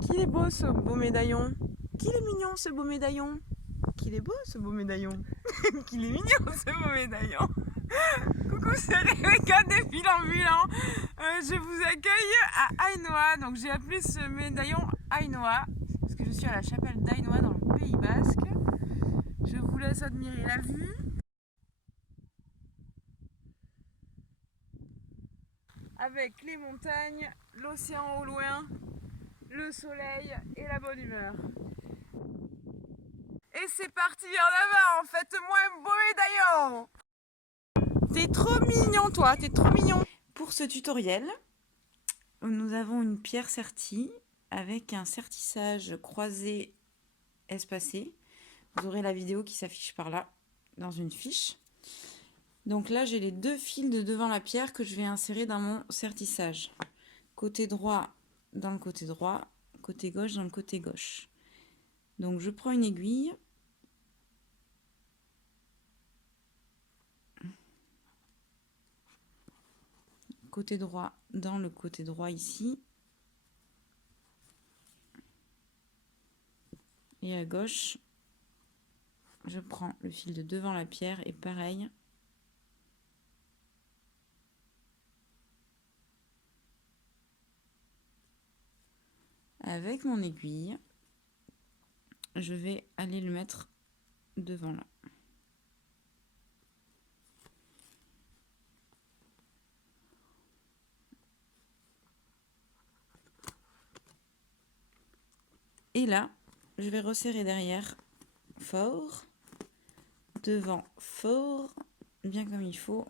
Qu'il est beau ce beau médaillon. Qu'il est mignon ce beau médaillon. Qu'il est beau ce beau médaillon. Qu'il est mignon ce beau médaillon. Coucou, c'est Rebecca des fils ambulants. Je vous accueille à Ainoa. Donc j'ai appelé ce médaillon Ainoa parce que je suis à la chapelle d'Ainoa dans le Pays Basque. Je vous laisse admirer la vue. Avec les montagnes, l'océan au loin, le soleil et la bonne humeur. Et c'est parti en avant, faites-moi un beau médaillon. T'es trop mignon toi, t'es trop mignon. Pour ce tutoriel, nous avons une pierre sertie avec un sertissage croisé espacé. Vous aurez la vidéo qui s'affiche par là, dans une fiche. Donc là, j'ai les deux fils de devant la pierre que je vais insérer dans mon sertissage. Côté droit dans le côté droit, côté gauche dans le côté gauche. Donc je prends une aiguille. Côté droit dans le côté droit ici. Et à gauche, je prends le fil de devant la pierre et pareil. Avec mon aiguille, je vais aller le mettre devant là. Et là, je vais resserrer derrière fort, devant fort, bien comme il faut.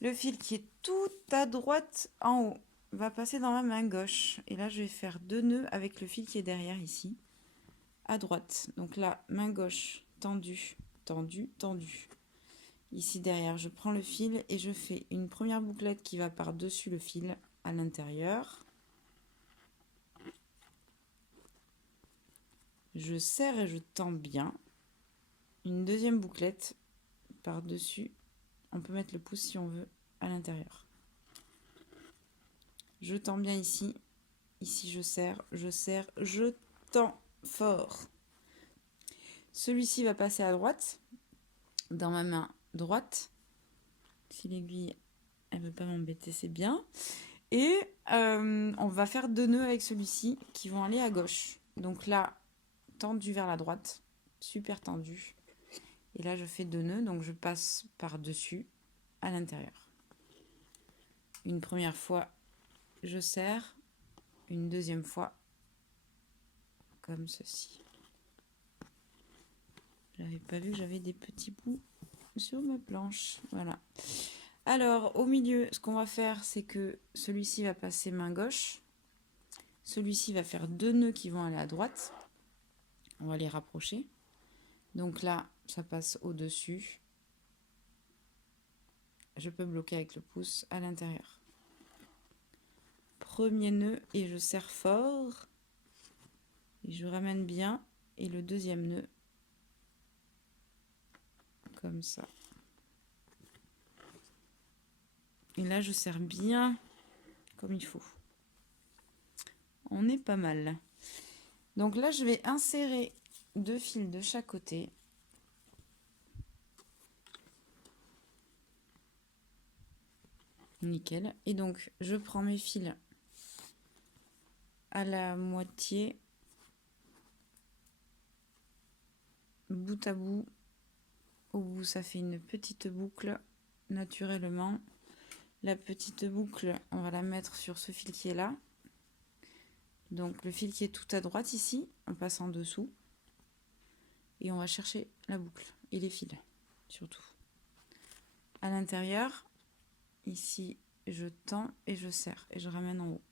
Le fil qui est tout à droite en haut va passer dans ma main gauche. Et là, je vais faire 2 nœuds avec le fil qui est derrière ici, à droite. Donc là, main gauche, tendue, tendue, tendue. Ici derrière, je prends le fil et je fais une première bouclette qui va par-dessus le fil à l'intérieur. Je serre et je tends bien. Une deuxième bouclette par-dessus. On peut mettre le pouce si on veut à l'intérieur. Je tends bien ici. Ici, je serre, je tends fort. Celui-ci va passer à droite, dans ma main droite. Si l'aiguille, elle ne veut pas m'embêter, c'est bien. Et on va faire 2 nœuds avec celui-ci qui vont aller à gauche. Donc là, tendu vers la droite, super tendu. Et là, je fais 2 nœuds, donc je passe par-dessus à l'intérieur. Une première fois, je serre. Une deuxième fois, comme ceci. J'avais pas vu que j'avais des petits bouts sur ma planche. Voilà. Alors, au milieu, ce qu'on va faire, c'est que celui-ci va passer main gauche. Celui-ci va faire 2 nœuds qui vont aller à droite. On va les rapprocher. Donc là, ça passe au-dessus. Je peux bloquer avec le pouce à l'intérieur. Premier nœud et je serre fort. Et je ramène bien. Et le deuxième nœud, comme ça. Et là, je serre bien comme il faut. On est pas mal. Donc là, je vais insérer 2 fils de chaque côté. Nickel. Et donc, je prends mes fils à la moitié, bout à bout. Au bout, ça fait une petite boucle naturellement. La petite boucle, on va la mettre sur ce fil qui est là. Donc le fil qui est tout à droite ici, on passe en dessous. Et on va chercher la boucle et les fils, surtout. À l'intérieur, ici, je tends et je serre et je ramène en haut.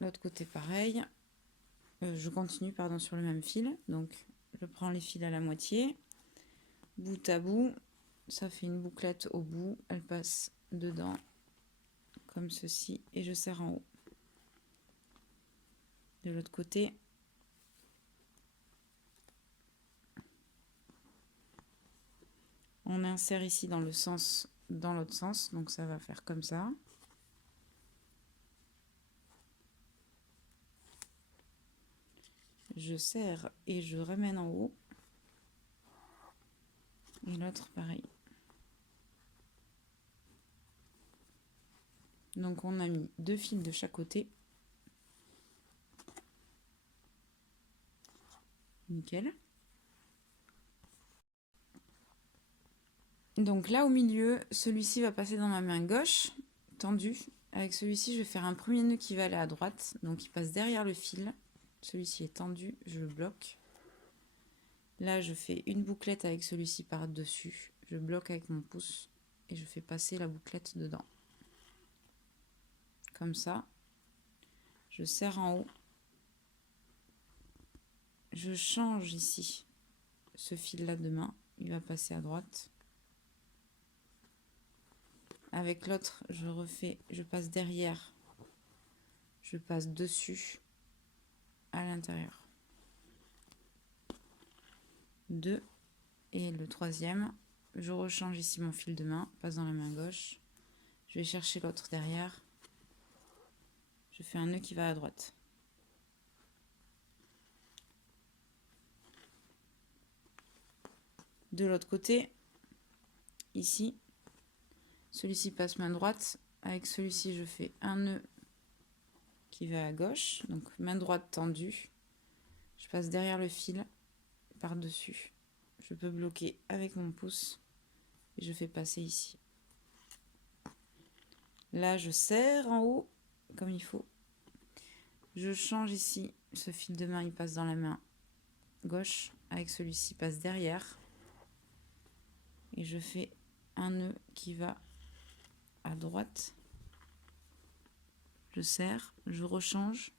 L'autre côté, pareil. Je continue, pardon, sur le même fil. Donc, je prends les fils à la moitié, bout à bout. Ça fait une bouclette au bout. Elle passe dedans, comme ceci, et je serre en haut. De l'autre côté. On insère ici dans le sens, dans l'autre sens. Donc, ça va faire comme ça. je serre et je ramène en haut. Et l'autre pareil. Donc on a mis 2 fils de chaque côté. Nickel. Donc là au milieu, celui-ci va passer dans ma main gauche, tendue. Avec celui-ci, je vais faire un premier nœud qui va aller à droite. Donc il passe derrière le fil. Celui-ci est tendu, je le bloque. Là, je fais une bouclette avec celui-ci par-dessus. Je bloque avec mon pouce et je fais passer la bouclette dedans. Comme ça. Je serre en haut. Je change ici ce fil-là de main. Il va passer à droite. Avec l'autre, je refais, je passe derrière. Je passe dessus à l'intérieur. 2 et le troisième, je rechange ici mon fil de main, passe dans la main gauche, je vais chercher l'autre derrière, je fais un nœud qui va à droite. De l'autre côté, ici, celui-ci passe main droite, avec celui-ci je fais un nœud qui va à gauche, donc main droite tendue, je passe derrière le fil, par-dessus. Je peux bloquer avec mon pouce et je fais passer ici. Là, je serre en haut comme il faut. Je change ici, ce fil de main, il passe dans la main gauche, avec celui-ci passe derrière. Et je fais un nœud qui va à droite. Je serre, je rechange.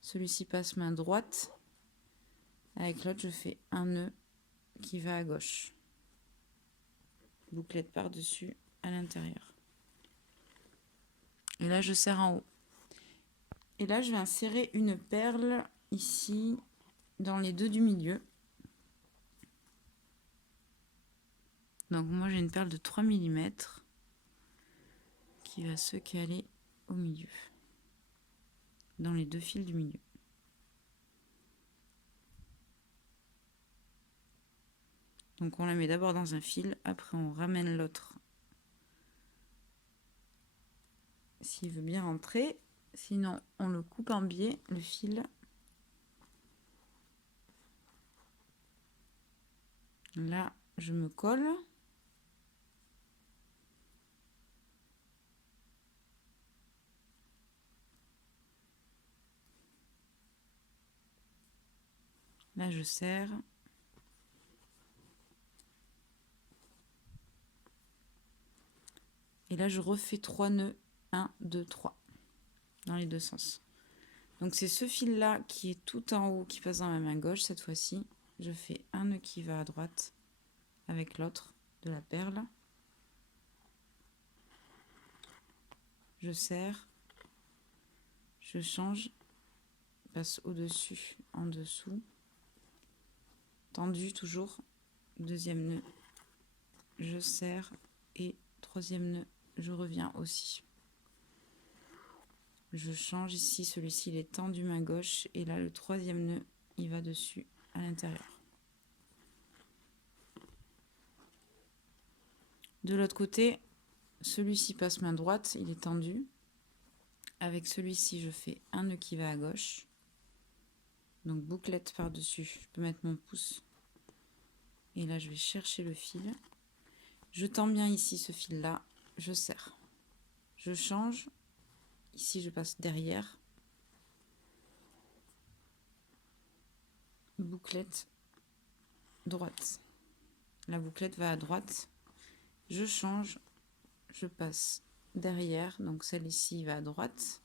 Celui-ci passe main droite. Avec l'autre, je fais un nœud qui va à gauche. Bouclette par-dessus à l'intérieur. Et là, je serre en haut. Et là, je vais insérer une perle ici dans les deux du milieu. Donc moi, j'ai une perle de 3 mm qui va se caler au milieu, dans les deux fils du milieu. Donc on la met d'abord dans un fil, après on ramène l'autre s'il veut bien rentrer, sinon on le coupe en biais, le fil. Là, je me colle. Là, je serre. Et là, je refais 3 nœuds. 1, 2, 3. Dans les deux sens. Donc, c'est ce fil-là qui est tout en haut, qui passe dans ma main gauche. Cette fois-ci, je fais un nœud qui va à droite avec l'autre de la perle. Je serre. Je change. Passe au-dessus, en dessous. Tendu toujours. Deuxième nœud. Je serre. Et troisième nœud, je reviens aussi. Je change ici, celui-ci il est tendu main gauche et là le troisième nœud il va dessus à l'intérieur. De l'autre côté, celui-ci passe main droite, il est tendu. Avec celui-ci je fais un nœud qui va à gauche. Donc bouclette par-dessus, je peux mettre mon pouce. Et là je vais chercher le fil. Je tends bien ici ce fil là, je serre. Je change. Ici, je passe derrière. Bouclette droite. La bouclette va à droite. Je change. Je passe derrière. Donc, celle-ci va à droite.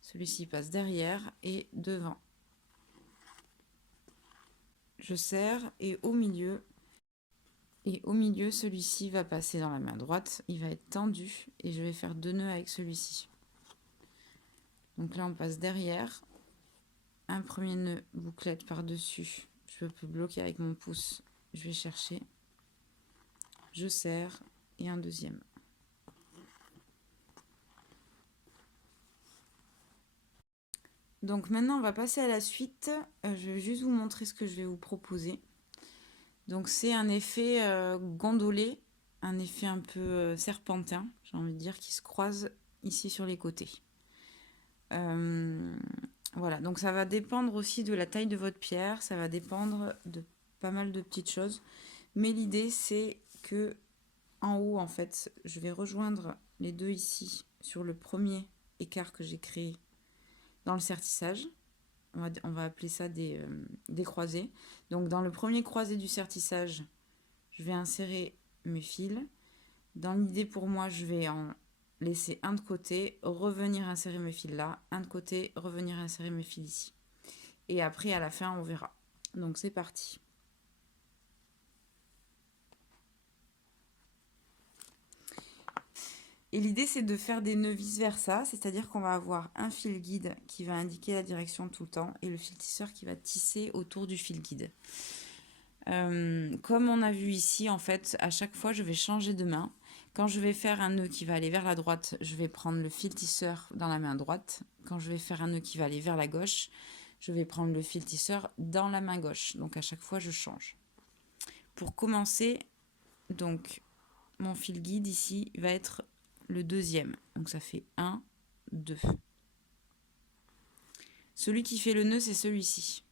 Celui-ci passe derrière et devant. Je serre et au milieu. Et au milieu, celui-ci va passer dans la main droite. Il va être tendu et je vais faire 2 nœuds avec celui-ci. Donc là, on passe derrière. Un premier nœud bouclette par-dessus. Je peux bloquer avec mon pouce. Je vais chercher. Je serre. Et un deuxième. Donc maintenant, on va passer à la suite. Je vais juste vous montrer ce que je vais vous proposer. Donc c'est un effet gondolé, un effet un peu serpentin, j'ai envie de dire, qui se croise ici sur les côtés. Voilà, donc ça va dépendre aussi de la taille de votre pierre, ça va dépendre de pas mal de petites choses. Mais l'idée, c'est que en haut, en fait, je vais rejoindre les deux ici sur le premier écart que j'ai créé dans le sertissage. On va appeler ça des croisés. Donc dans le premier croisé du sertissage, je vais insérer mes fils. Dans l'idée, pour moi, je vais en laisser un de côté, revenir insérer mes fils là, un de côté, revenir insérer mes fils ici. Et après, à la fin, on verra. Donc c'est parti. Et l'idée, c'est de faire des nœuds vice-versa, c'est-à-dire qu'on va avoir un fil guide qui va indiquer la direction tout le temps et le fil tisseur qui va tisser autour du fil guide. Comme on a vu ici, en fait, à chaque fois, je vais changer de main. Quand je vais faire un nœud qui va aller vers la droite, je vais prendre le fil tisseur dans la main droite. Quand je vais faire un nœud qui va aller vers la gauche, je vais prendre le fil tisseur dans la main gauche. Donc à chaque fois, je change. Pour commencer, donc mon fil guide ici va être le deuxième. Donc ça fait 1, 2. Celui qui fait le nœud, c'est celui-ci.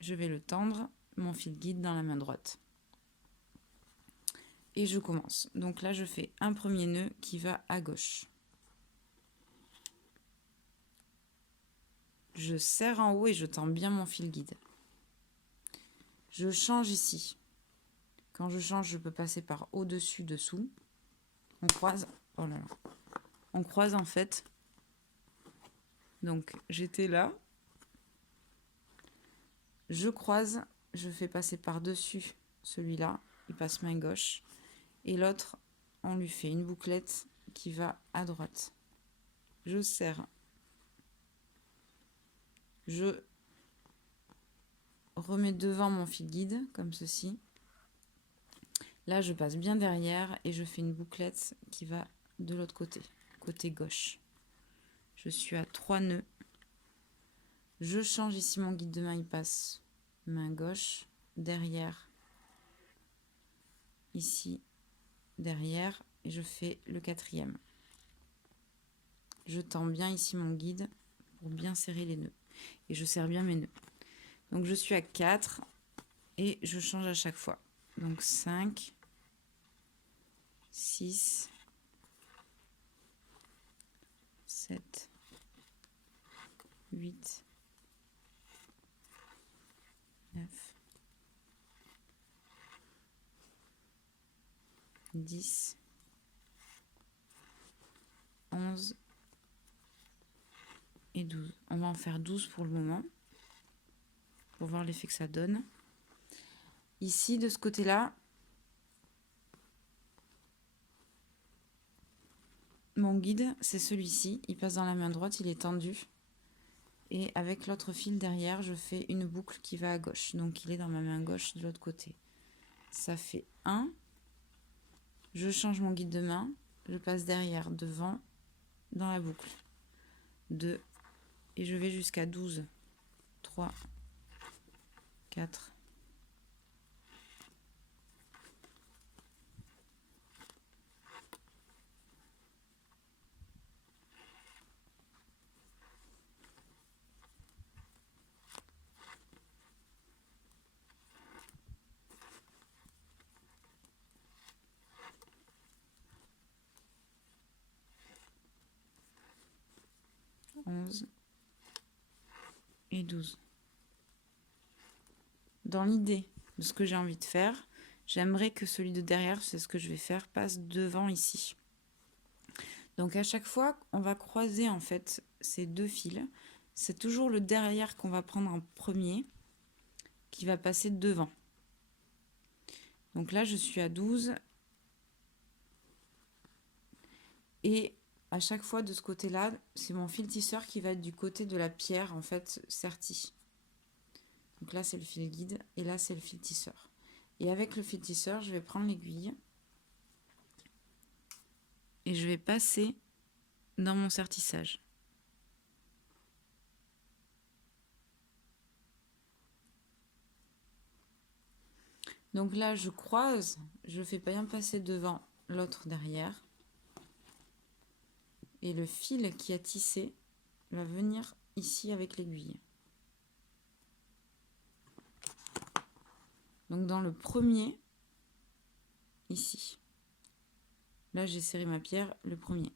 Je vais le tendre, mon fil guide dans la main droite. Et je commence. Donc là, je fais un premier nœud qui va à gauche. Je serre en haut et je tends bien mon fil guide. Je change ici. Quand je change, je peux passer par au-dessus, dessous. On croise. Oh là là. On croise en fait. Donc j'étais là. Je croise. Je fais passer par-dessus celui-là. Il passe main gauche. Et l'autre, on lui fait une bouclette qui va à droite. Je serre. Je remets devant mon fil guide, comme ceci. Là, je passe bien derrière et je fais une bouclette qui va de l'autre côté, côté gauche. Je suis à 3 nœuds. Je change ici mon guide de main, il passe main gauche, derrière, ici, derrière, et je fais le quatrième. Je tends bien ici mon guide pour bien serrer les nœuds. Et je serre bien mes nœuds. Donc je suis à 4 et je change à chaque fois. Donc 5, 6, 7, 8, 9, 10, 11 et 12. On va en faire 12 pour le moment, pour voir l'effet que ça donne. Ici, de ce côté-là, mon guide, c'est celui-ci. Il passe dans la main droite, il est tendu. Et avec l'autre fil derrière, je fais une boucle qui va à gauche. Donc il est dans ma main gauche de l'autre côté. Ça fait 1. Je change mon guide de main. Je passe derrière, devant, dans la boucle. 2. Et je vais jusqu'à 12. 3, 4, 11 et 12. Dans l'idée de ce que j'ai envie de faire, j'aimerais que celui de derrière, c'est ce que je vais faire, passe devant ici. Donc à chaque fois, on va croiser en fait ces deux fils. C'est toujours le derrière qu'on va prendre en premier qui va passer devant. Donc là, je suis à 12. Et à chaque fois de ce côté-là, c'est mon fil tisseur qui va être du côté de la pierre, en fait, sertie. Donc là, c'est le fil guide et là, c'est le fil tisseur. Et avec le fil tisseur, je vais prendre l'aiguille et je vais passer dans mon sertissage. Donc là, je croise, je fais bien passer devant, l'autre derrière. Et le fil qui a tissé va venir ici avec l'aiguille. Donc dans le premier, ici. Là, j'ai serré ma pierre, le premier.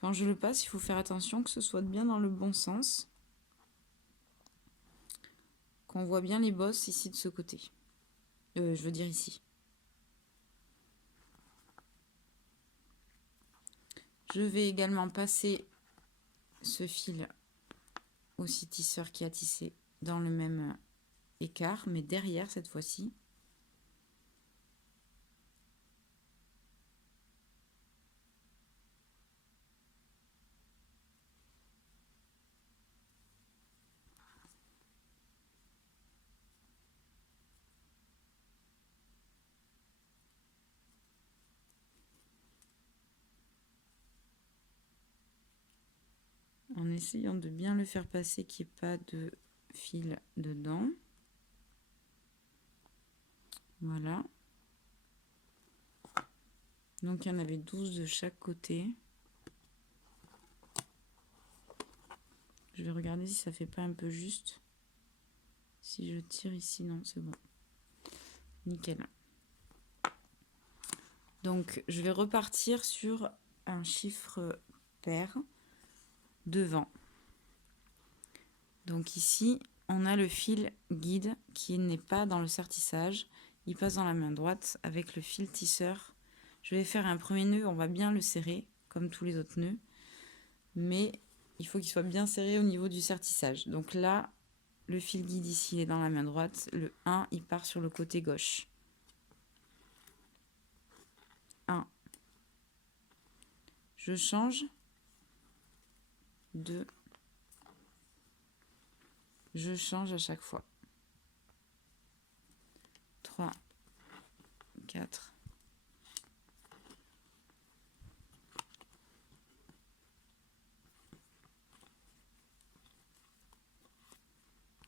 Quand je le passe, il faut faire attention que ce soit bien dans le bon sens. Qu'on voit bien les bosses ici de ce côté. Je veux dire ici. Je vais également passer ce fil aussi tisseur qui a tissé dans le même écart, mais derrière cette fois-ci. En essayant de bien le faire passer, qu'il n'y ait pas de fil dedans. Voilà. Donc il y en avait 12 de chaque côté. Je vais regarder si ça fait pas un peu juste. Si je tire ici, non, c'est bon. Nickel. Donc je vais repartir sur un chiffre pair devant. Donc ici, on a le fil guide qui n'est pas dans le sertissage. Il passe dans la main droite avec le fil tisseur. Je vais faire un premier nœud, on va bien le serrer, comme tous les autres nœuds. Mais il faut qu'il soit bien serré au niveau du sertissage. Donc là, le fil guide ici, il est dans la main droite. Le 1, il part sur le côté gauche. 1. Je change. 2. Je change à chaque fois. 3, 4,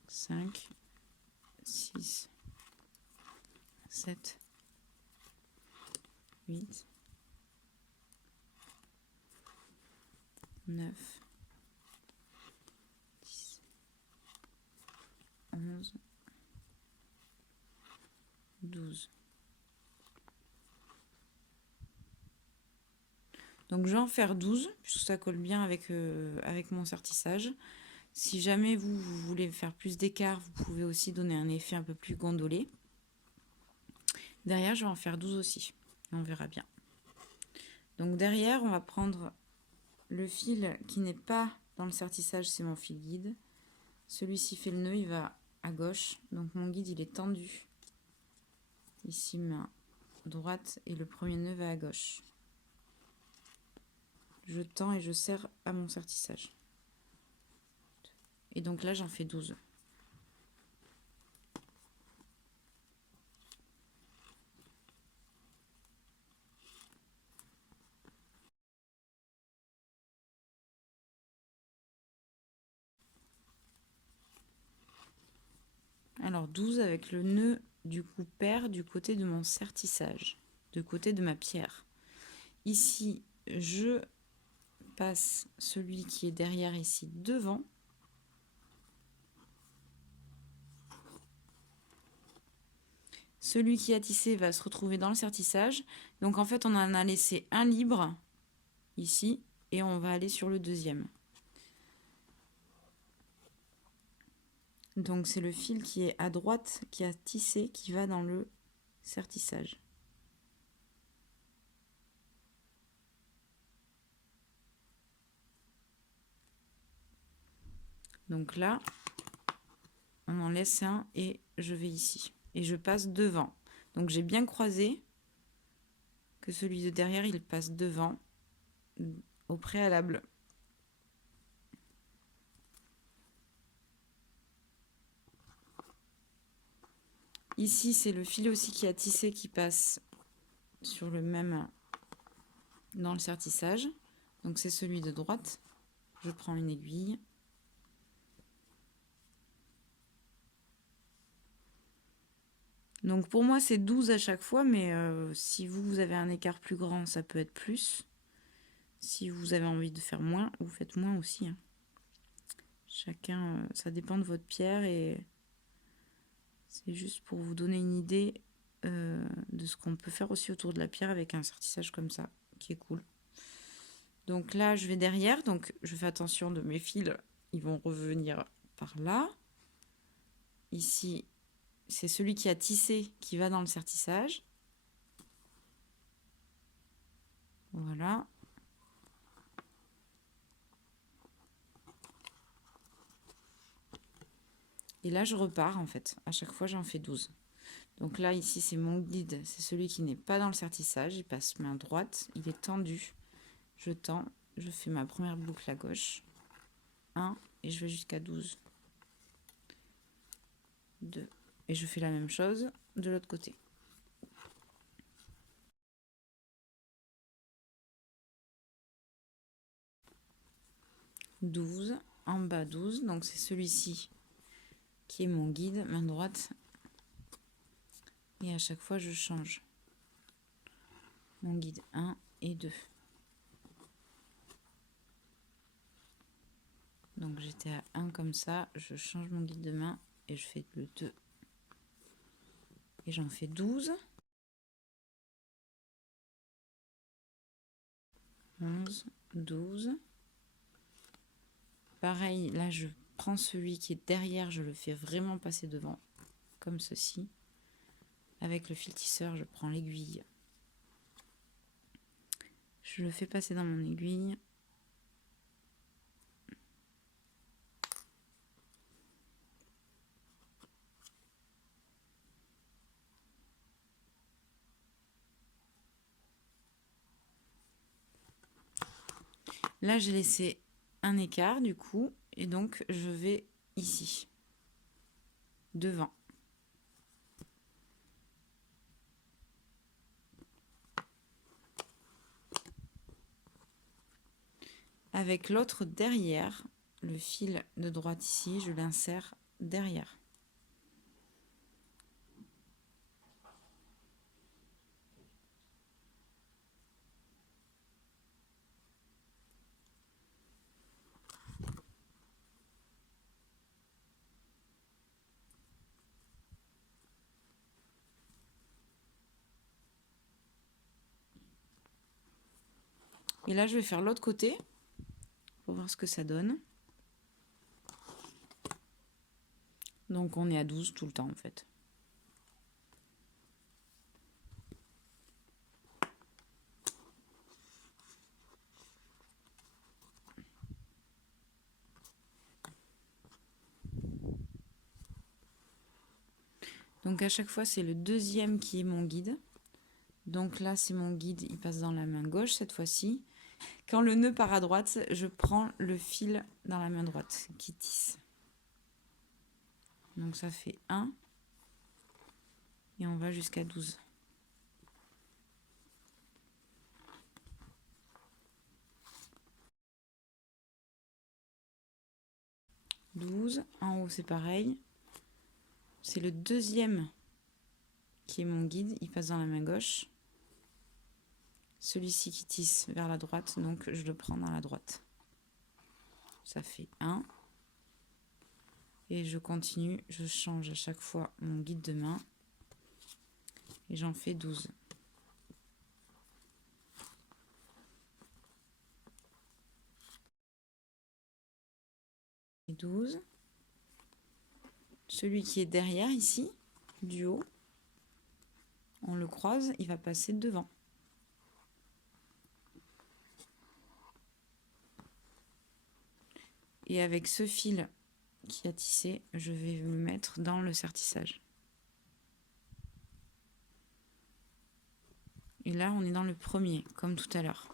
5, 6, 7, 8, 9, 10, 11, 12. Donc je vais en faire 12, puisque ça colle bien avec, avec mon sertissage. Si jamais vous voulez faire plus d'écart, vous pouvez aussi donner un effet un peu plus gondolé. Derrière, je vais en faire 12 aussi. On verra bien. Donc derrière, on va prendre le fil qui n'est pas dans le sertissage, c'est mon fil guide. Celui-ci fait le nœud, il va à gauche. Donc mon guide, il est tendu. Ici, main droite, et le premier nœud va à gauche. Je tends et je serre à mon sertissage. Et donc là, j'en fais 12. Alors 12 avec le nœud du coup pair du côté de mon sertissage, du côté de ma pierre. Ici, je passe celui qui est derrière ici devant. Celui qui a tissé va se retrouver dans le sertissage. Donc en fait, on en a laissé un libre ici et on va aller sur le deuxième. Donc c'est le fil qui est à droite qui a tissé qui va dans le sertissage. Donc là, on en laisse un et je vais ici. Et je passe devant. Donc j'ai bien croisé que celui de derrière, il passe devant au préalable. Ici, c'est le fil aussi qui a tissé qui passe sur le même dans le sertissage. Donc c'est celui de droite. Je prends une aiguille. Donc pour moi c'est 12 à chaque fois, mais si vous avez un écart plus grand, ça peut être plus. Si vous avez envie de faire moins, vous faites moins aussi, hein. Chacun, ça dépend de votre pierre et c'est juste pour vous donner une idée de ce qu'on peut faire aussi autour de la pierre avec un sertissage comme ça, qui est cool. Donc là, je vais derrière, donc je fais attention de mes fils, ils vont revenir par là. Ici, c'est celui qui a tissé qui va dans le sertissage. Voilà. Et là, je repars en fait. À chaque fois, j'en fais 12. Donc là, ici, c'est mon guide. C'est celui qui n'est pas dans le sertissage. Il passe main droite. Il est tendu. Je tends. Je fais ma première boucle à gauche. 1. Et je vais jusqu'à 12. 2. Et je fais la même chose de l'autre côté. « 12. En bas, 12. Donc, c'est celui-ci qui est mon guide. Main droite. Et à chaque fois, je change. Mon guide 1 et 2. Donc j'étais à 1 comme ça, je change mon guide de main et je fais le 2. Et j'en fais 12. 11, 12. Pareil, là je prends celui qui est derrière, je le fais vraiment passer devant, comme ceci. Avec le fil tisseur, je prends l'aiguille. Je le fais passer dans mon aiguille. Là, j'ai laissé un écart du coup, et donc je vais ici, devant. Avec l'autre derrière, le fil de droite ici, je l'insère derrière. Et là, je vais faire l'autre côté pour voir ce que ça donne. Donc, on est à 12 tout le temps, en fait. Donc, à chaque fois, c'est le deuxième qui est mon guide. Donc là, c'est mon guide, il passe dans la main gauche cette fois-ci. Quand le nœud part à droite, je prends le fil dans la main droite qui tisse. Donc ça fait 1. Et on va jusqu'à 12. En haut, c'est pareil. C'est le deuxième qui est mon guide, il passe dans la main gauche. Celui-ci qui tisse vers la droite, donc je le prends dans la droite. Ça fait 1. Et je continue, je change à chaque fois mon guide de main. Et j'en fais 12. Et 12. Celui qui est derrière ici, du haut, on le croise, il va passer devant. Et avec ce fil qui a tissé, je vais me mettre dans le sertissage. Et là, on est dans le premier, comme tout à l'heure.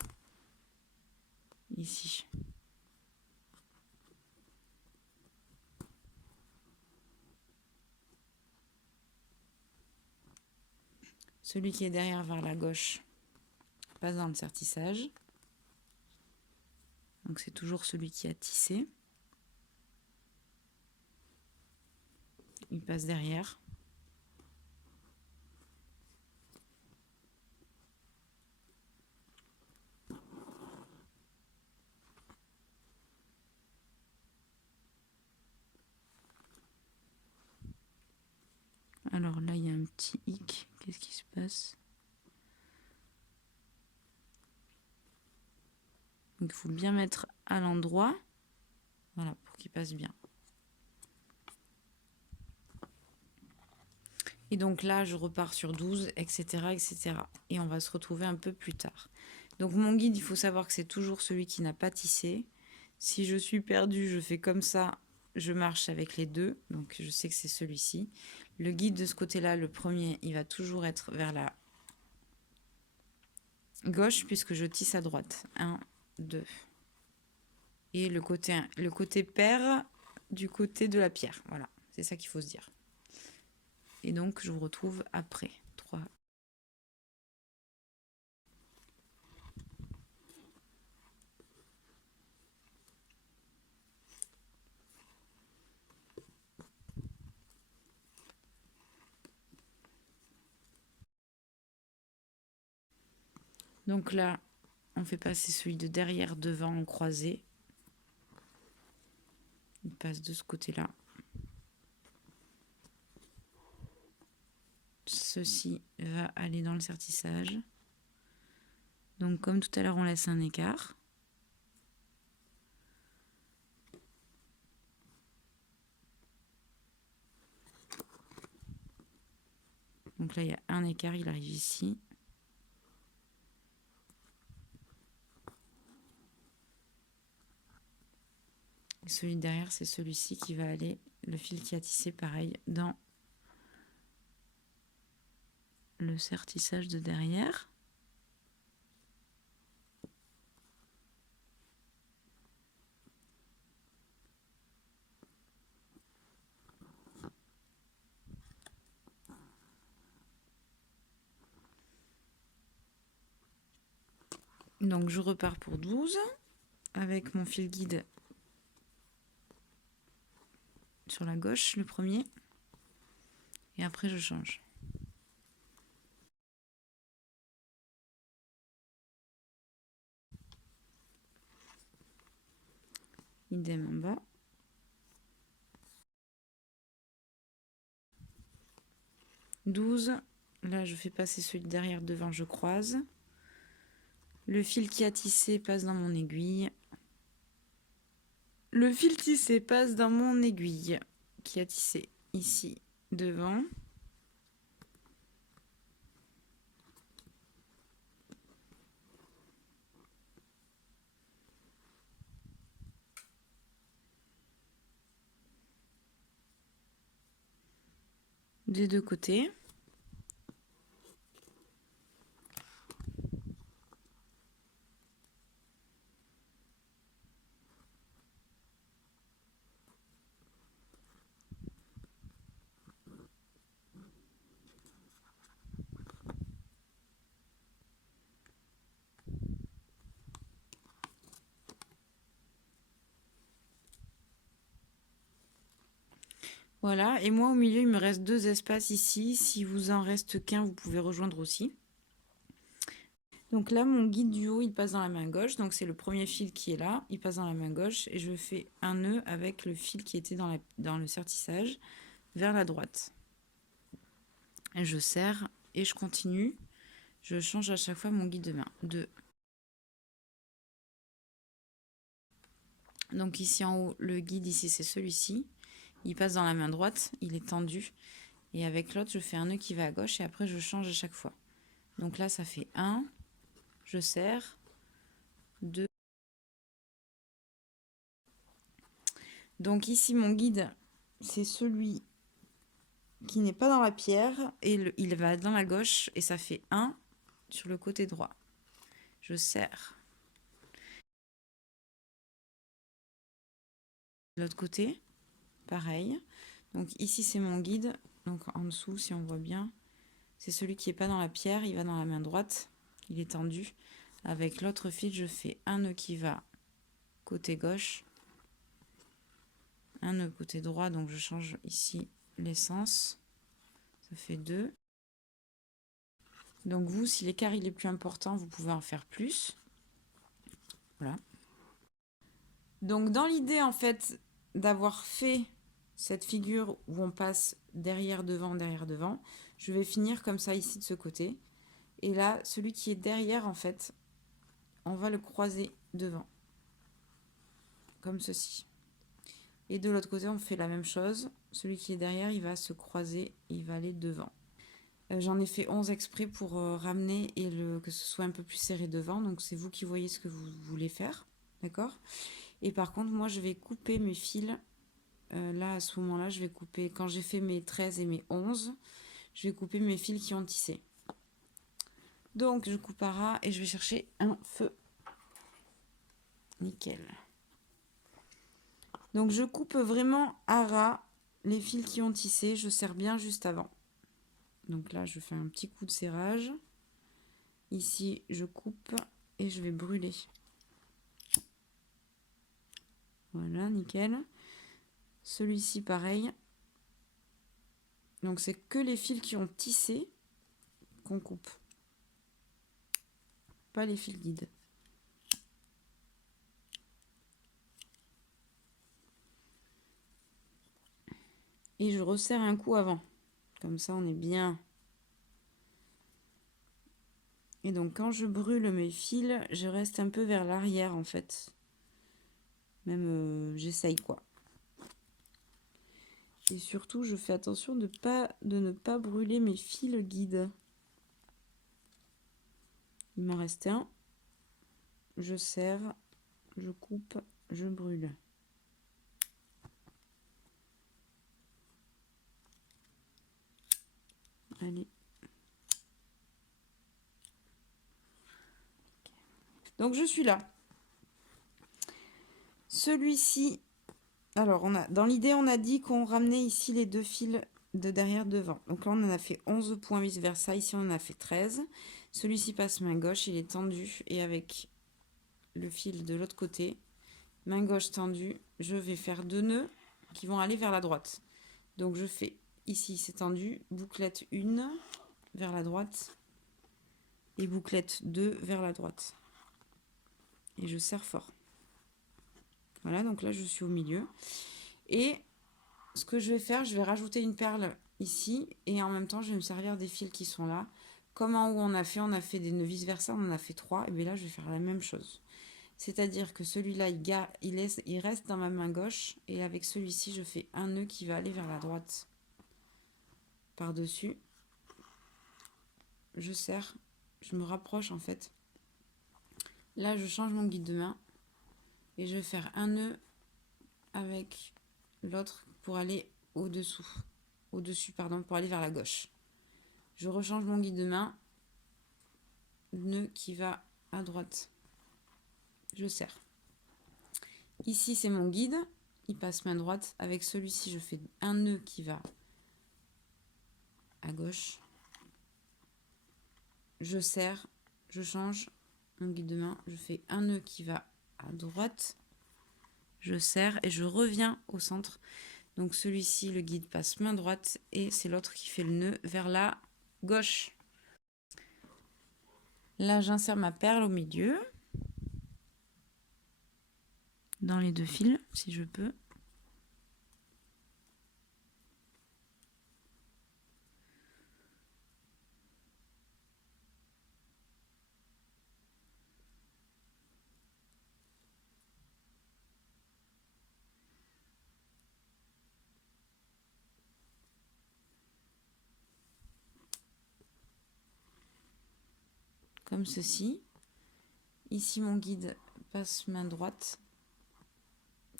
Ici. Celui qui est derrière vers la gauche passe dans le sertissage. Donc c'est toujours celui qui a tissé. Il passe derrière. Alors là, il y a un petit hic. Qu'est-ce qui se passe? Donc, il faut bien mettre à l'endroit. Voilà, pour qu'il passe bien. Et donc là, je repars sur 12, etc., etc. Et on va se retrouver un peu plus tard. Donc mon guide, il faut savoir que c'est toujours celui qui n'a pas tissé. Si je suis perdue, je fais comme ça. Je marche avec les deux. Donc je sais que c'est celui-ci. Le guide de ce côté-là, le premier, il va toujours être vers la gauche puisque je tisse à droite. 1, 2. Et le côté pair du côté de la pierre. Voilà, c'est ça qu'il faut se dire. Et donc, je vous retrouve après. 3. Donc là, on fait passer celui de derrière devant en croisé. Il passe de ce côté-là. Ceci va aller dans le sertissage. Donc comme tout à l'heure, on laisse un écart. Donc là, il y a un écart, il arrive ici. Et celui derrière, c'est celui-ci qui va aller, le fil qui a tissé, pareil, dans le sertissage de derrière. Donc je repars pour 12 avec mon fil guide sur la gauche, le premier. Et après, je change. Idem en bas. « 12. Là, je fais passer celui de derrière devant, je croise. Le fil qui a tissé passe dans mon aiguille. Le fil tissé passe dans mon aiguille qui a tissé ici devant. Des deux côtés. Voilà, et moi au milieu, il me reste 2 espaces ici. Si vous en reste qu'un, vous pouvez rejoindre aussi. Donc là, mon guide du haut, il passe dans la main gauche. Donc c'est le premier fil qui est là. Il passe dans la main gauche et je fais un nœud avec le fil qui était dans le sertissage vers la droite. Et je serre et je continue. Je change à chaque fois mon guide de main. 2. Donc ici en haut, le guide ici, c'est celui-ci. Il passe dans la main droite, il est tendu. Et avec l'autre, je fais un nœud qui va à gauche et après, je change à chaque fois. Donc là, ça fait 1. Je serre. 2. Donc ici, mon guide, c'est celui qui n'est pas dans la pierre. Et il va dans la gauche et ça fait 1 sur le côté droit. Je serre. L'autre côté, pareil. Donc ici, c'est mon guide. Donc en dessous, si on voit bien, c'est celui qui n'est pas dans la pierre. Il va dans la main droite. il est tendu. Avec l'autre fil, je fais un nœud qui va côté gauche, un nœud côté droit, donc je change ici les sens. Ça fait 2. Donc vous, si l'écart il est plus important, vous pouvez en faire plus. Voilà. Donc dans l'idée en fait d'avoir fait cette figure où on passe derrière devant, je vais finir comme ça ici de ce côté. Et là, celui qui est derrière en fait, on va le croiser devant. Comme ceci. Et de l'autre côté, on fait la même chose. Celui qui est derrière, il va se croiser, il va aller devant. J'en ai fait 11 exprès pour ramener et que ce soit un peu plus serré devant. Donc c'est vous qui voyez ce que vous voulez faire. D'accord ? Et par contre, moi, je vais couper mes fils. Là, à ce moment-là, je vais couper, quand j'ai fait mes 13 et mes 11, je vais couper mes fils qui ont tissé. Donc, je coupe à ras et je vais chercher un feu. Nickel. Donc, je coupe vraiment à ras les fils qui ont tissé. Je serre bien juste avant. Donc là, je fais un petit coup de serrage. Ici, je coupe et je vais brûler. Voilà, nickel. Celui-ci, pareil. Donc, c'est que les fils qui ont tissé qu'on coupe. Pas les fils guides. Et je resserre un coup avant. Comme ça, on est bien. Et donc, quand je brûle mes fils, je reste un peu vers l'arrière, en fait. Même, j'essaye, quoi. Et surtout, je fais attention de ne pas brûler mes fils guides. Il m'en reste un. Je serre, je coupe, je brûle. Allez. Donc, je suis là. Celui-ci, alors, dans l'idée, on a dit qu'on ramenait ici les deux fils de derrière devant. Donc là, on en a fait 11 points vice-versa. Ici, on en a fait 13. Celui-ci passe main gauche, il est tendu. Et avec le fil de l'autre côté, main gauche tendue, je vais faire 2 nœuds qui vont aller vers la droite. Donc, je fais ici, c'est tendu, bouclette 1 vers la droite et bouclette 2 vers la droite. Et je serre fort. Voilà, donc là, je suis au milieu. Et ce que je vais faire, je vais rajouter une perle ici et en même temps, je vais me servir des fils qui sont là. Comme en haut, on a fait des nœuds vice-versa, on en a fait 3. Et bien là, je vais faire la même chose. C'est-à-dire que celui-là, il reste dans ma main gauche. Et avec celui-ci, je fais un nœud qui va aller vers la droite. Par-dessus. Je serre. Je me rapproche en fait. Là, je change mon guide de main. Et je vais faire un nœud avec l'autre pour aller au-dessous. Au-dessus, pardon, pour aller vers la gauche. Je rechange mon guide de main. Nœud qui va à droite. Je serre. Ici, c'est mon guide. Il passe main droite. Avec celui-ci, je fais un nœud qui va à gauche. Je serre. Je change mon guide de main. Je fais un nœud qui va à droite. Je serre et je reviens au centre. Donc celui-ci, le guide passe main droite et c'est l'autre qui fait le nœud vers la gauche. Là, j'insère ma perle au milieu. Dans les deux fils, si je peux. Comme ceci. Ici, mon guide passe main droite,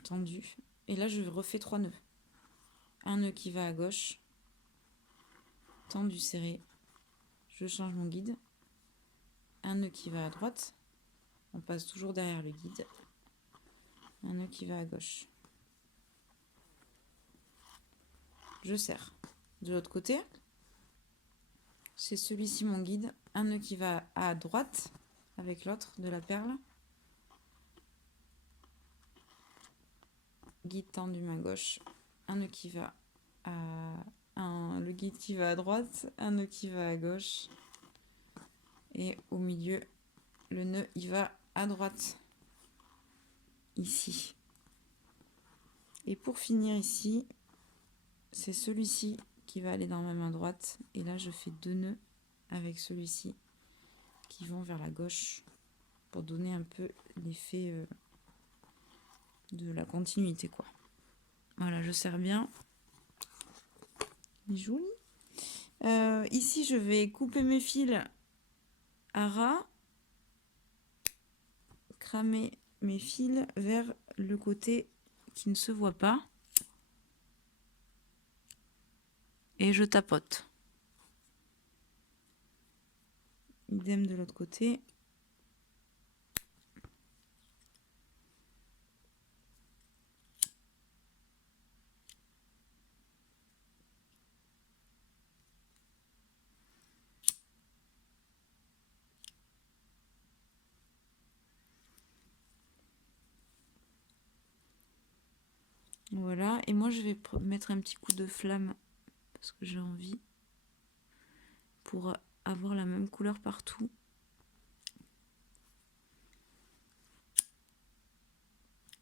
tendue. Et là, je refais 3 nœuds. Un nœud qui va à gauche, tendu, serré. Je change mon guide. Un nœud qui va à droite. On passe toujours derrière le guide. Un nœud qui va à gauche. Je serre. De l'autre côté. c'est celui-ci mon guide. Un nœud qui va à droite avec l'autre de la perle. Guide tendu main gauche. Un nœud qui va le guide qui va à droite, un nœud qui va à gauche. Et au milieu, le nœud il va à droite. Ici. Et pour finir ici, c'est celui-ci qui va aller dans ma main droite. Et là, je fais 2 nœuds avec celui-ci qui vont vers la gauche pour donner un peu l'effet de la continuité, quoi. Voilà, je serre bien. Il est joli. Ici, je vais couper mes fils à ras, cramer mes fils vers le côté qui ne se voit pas. Et je tapote. Idem de l'autre côté. Voilà, et moi je vais mettre un petit coup de flamme parce que j'ai envie pour avoir la même couleur partout.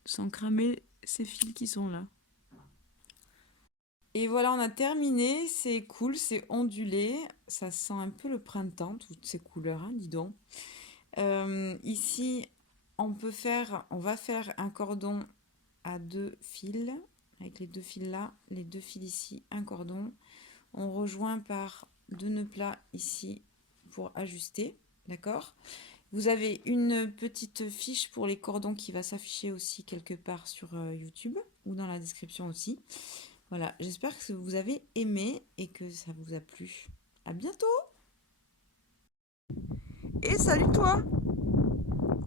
Sans cramer ces fils qui sont là. Et voilà, on a terminé. C'est cool, c'est ondulé. Ça sent un peu le printemps, toutes ces couleurs, hein, dis donc. Ici, on va faire un cordon à 2 fils. Avec les 2 fils là, les 2 fils ici, un cordon. On rejoint par 2 nœuds plats ici pour ajuster. D'accord ? Vous avez une petite fiche pour les cordons qui va s'afficher aussi quelque part sur YouTube ou dans la description aussi. Voilà, j'espère que vous avez aimé et que ça vous a plu. À bientôt! Et salut toi!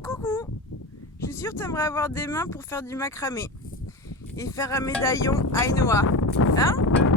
Coucou! Je suis sûre que tu aimerais avoir des mains pour faire du macramé et faire un médaillon Ainoa. Hein?